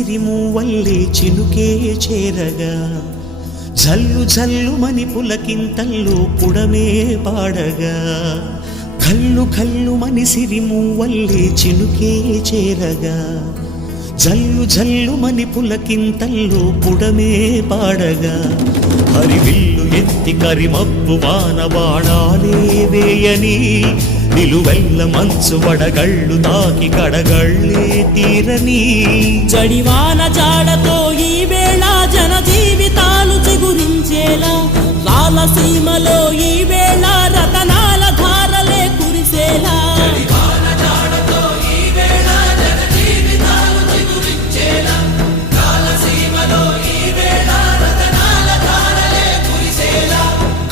సిరిమూవల్లే చినుకే చేరగా జల్లు జల్లుమని పులకింతల్లో పుడమే పాడగా కల్లు కల్లుమని సిరిమూవల్లే చినుకే చేరగా జల్లు జల్లుమని పులకింతల్లో పుడమే పాడగా హరివిల్లు ఎత్తి కరిమబ్బు వాన బాణాలే వేయని నిలువెల్ల మంచు వడగళ్ళు తాకి కడగళ్ళే తీరని జడివాన జాడతో ఈ వేళ జన జీవితాలు చిగురించేలా రాలసీమలో ఈ వేళ రతనాల ధారలే కురిసేలా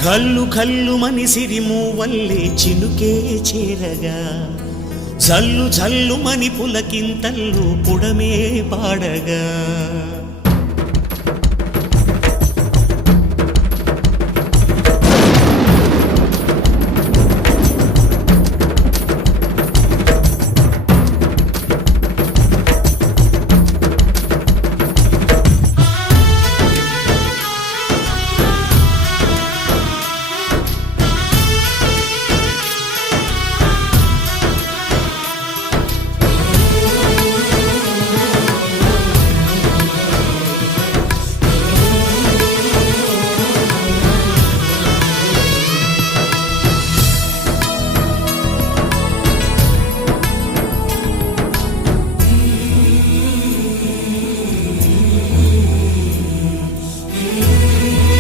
కల్లు కల్లుమని సిరిమూవల్లే చినుకే చేరగా జల్లు జల్లుమని పులకింతల్లో పుడమే పాడగా